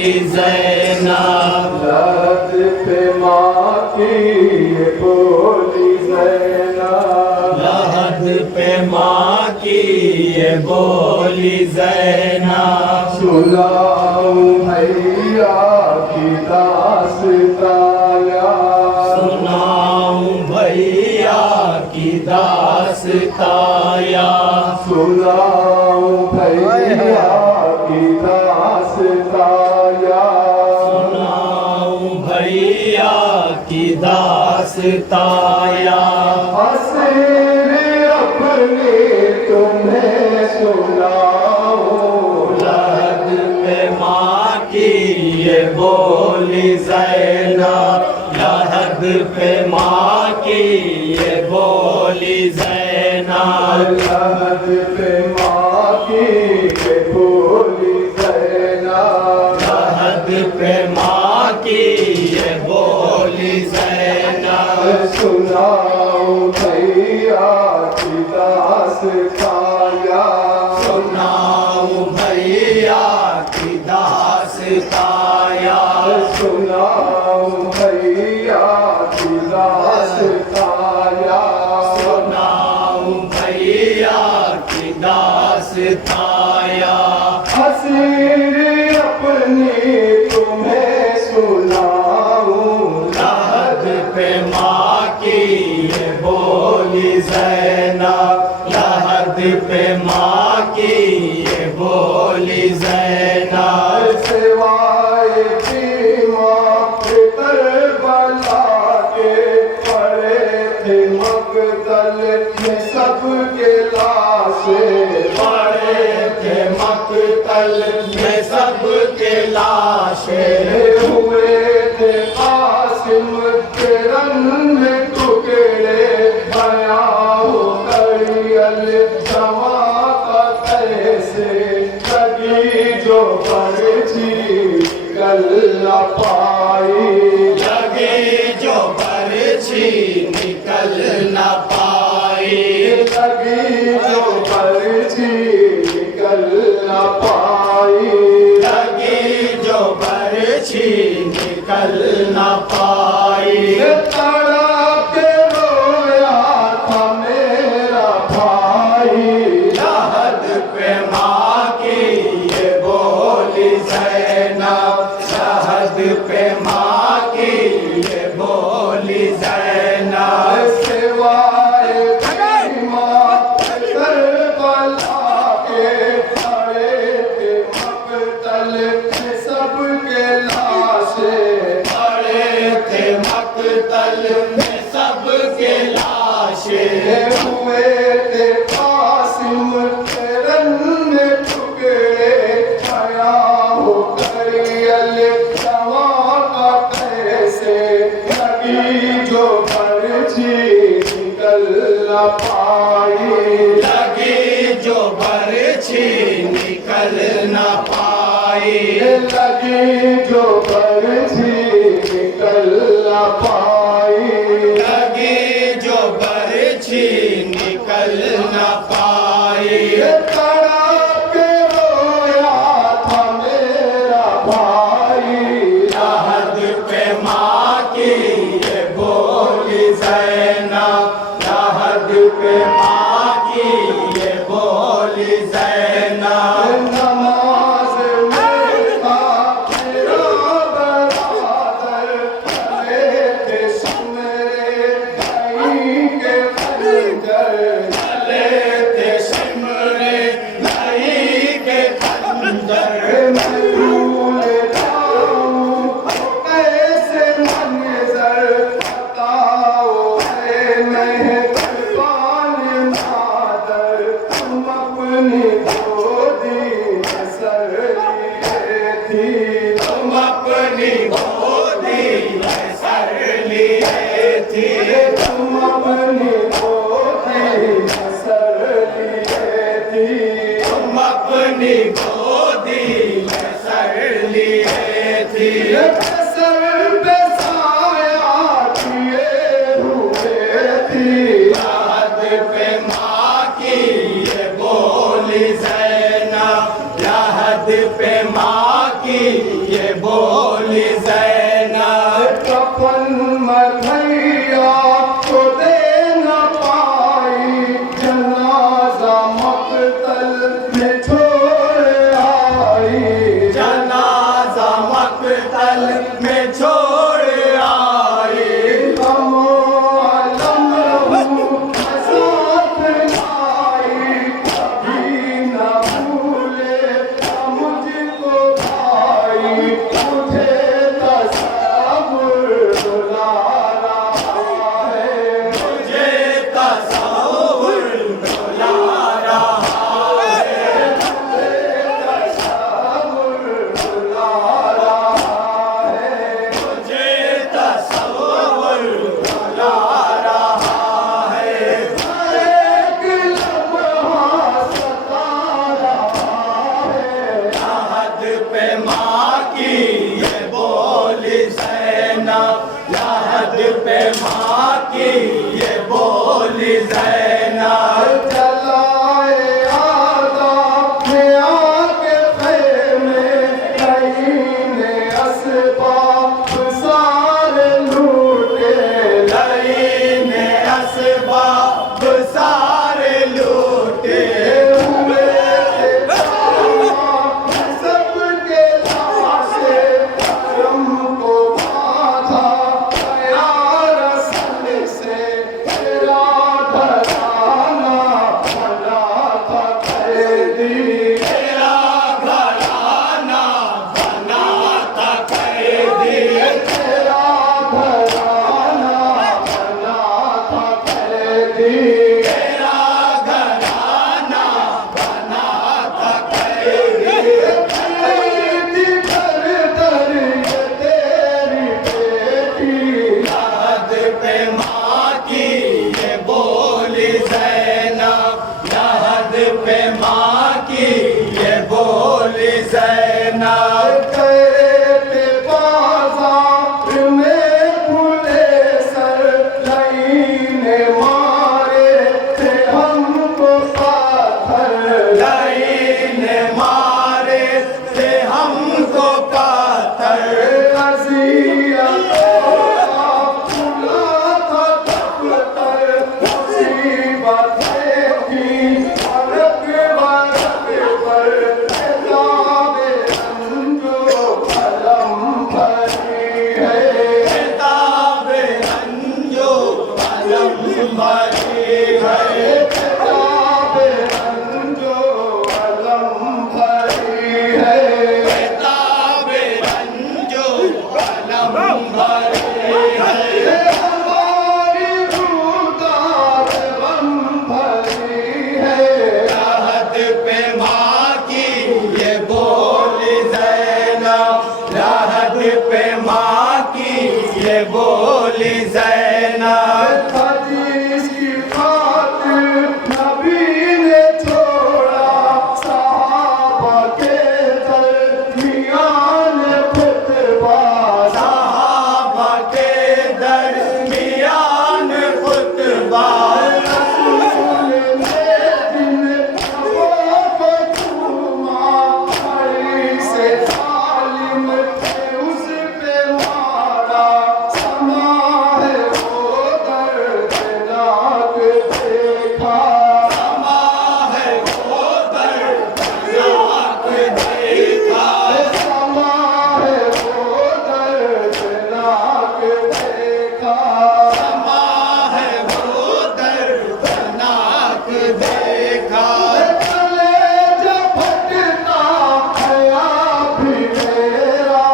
बोली ज़ैनब। लहद पे माँ की ये बोली ज़ैनब। लहद पे माँ की ये बोली ज़ैनब। सुनाऊं भैया की दास्ताया। सुनाऊं भैया की दास्ताया। सुनाऊं भैया की दास्ताया। सुनाऊं भैया की दास्ताया। हसीन अपने तुम्हें सुनाऊं। लहद पे माँ की ये बोली ज़ैनब। लहद पे माँ की ये बोली ज़ैनब। लहद पे माँ की ये बोली ज़ैनब। लहद पे माँ की ये बोली ज़ैनब। सुनाऊं भैया की दास्ताया। सुनाऊं भैया की दास्ताया। सुनाऊं भैया की दास्ताया। सुनाऊं भैया की दास्ताया। हसीन अपनी तुम्हें सुनाऊं। लहद पे माँ की ये बोली ज़ैनब। लहद पे माँ की ये बोली ज़ैनब। सिवाय की माँ करबला के पड़े थे मकतल में सबके लाशें। पड़े थे मकतल में सबके लाशें। हुए थे कासिम के रंग में टुकड़े। बया हो करियल जवा का कैसे लगी जो पर्ची निकल न पाई। लगी जो पर्ची निकल न पाई। लगी जो पर्ची निकल न पाई। लगी जो पर्ची निकल न पाई। तड़प के रोया था मेरा भाई। लहद पे माँ की ये बोली ज़ैनब। लहद पे माँ की ये बोली ज़ैनब। सिवाय की माँ करबला के खड़े थे मकतल में सबके लाशें। पड़े थे मकतल में सबके लाशें। हुए थे कासिम के रंग में टुकड़े। छाया हो करियल जवा का कैसे लगी जो पर्ची निकल न पाई। लगी जो पर्ची निकल न पाई। लगी जो पर्ची निकल न पाई। लगी जो पर्ची निकल न पाई। तड़प के रोया था मेरा भाई। लहद पे माँ की ये बोली ज़ैनब। लहद पे माँ की ये बोली ज़ैनब। नमाज में था मेरा बरादर। खड़े थे सुमरे भाई के खंजर। चले थे सिमरे भाई के खंजर। मैं भूल जाऊं तो कैसे मंजर बताओ है मेहरबान नादर। तुम अपनी गोदी में सर लिए थी। तुम अपनी गोदी में सर लिए थी। तुम अपनी गोदी में सर लिए थी। तुम अपनी गोदी में सर लिए थी। सर पे साया किए हुए थी। लहद पे माँ की ये बोली ज़ैनब। लहद पे माँ की की ये बोली ज़ैनब। कफन मधैया को दे न पाई, जनाजा मक़तल में छोड़ आई। जनाजा मक़तल में छोड़ आई। गमो अलम साथ लाई, कभी न भूले मुझको भाई। मुझे तसव्वुर रुला रहा है, मुझे तसव्वुर रुला रहा है। तसव्वुर रुला रहा है। मुझे तसव्वुर रुला रहा है। एक लम्हा सता रहा है, याद पे माँ की ये बोली ज़ैनब। याद पे माँ की ये बोली ज़ैनब। जलाए आज़ाद में आके ख़ैमे, कहीं ने असबाब सारे लूटे। लईने असबाब सारे लूटे। हुए थे तमाम सबके लाशे, हमको बाधा गया रस्म से। तेरा घराना बना था कैदी, तेरा घराना बना था कैदी। तेरा घराना बना था कैदी। तेरा घराना बना था कैदी। कैदी कर दर ये तेरी बेटी, याद पे माँ की ये बोली ज़ैनब। याद पे माँ की ये बोली ज़ैनब। तेरे बाज़ार में खुले सर, लईने मारे थे हमको पाथर। लईने मारे थे हमको पाथर। अज़ियतों का खुला था दफ्तर, मुसीबतें थीं बरक बरक पर। किताबे रंजो कलम भरी है, किताबे रंजो कलम भरी है। किताबे रंजो कलम भरी है। किताबे रंजो कलम भरी है। हमारी रूदार गम भरी है। याद पे माँ की ये बोली ज़ैनब। याद पे माँ की ये बोली ज़ैनब। हदीस की खातिर नबी ने छोड़ा, सहाबा के दरमियान खुतबा। सहाबा के दरमियान खुतबा। रसूल ने जिन लबों को चूमा, खड़ी से जालिम ने उस पे मारा। समा है वो दर्दनाक देखा, समा है वो दर्दनाक देखा। समा है वो दर्दनाक देखा। समा है वो दर्दनाक देखा। चले जब फटता है भी मेरा,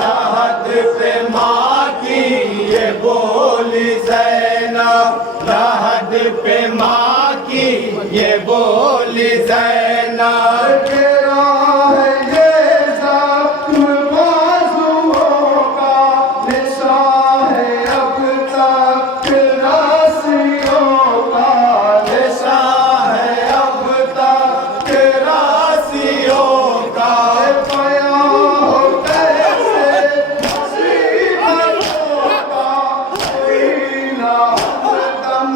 याद पे माँ की ये बोली ज़ैनब। याद पे माँ की ये बोली ज़ैनब। तेरा है ये ज़ख्म बाजुओं का, निशान है अब तक राशियों का। निशान है अब तक राशियों का। पया हो कैसे मुसीबतों का, कोई ना हमदम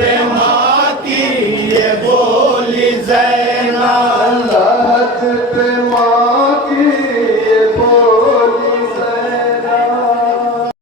पे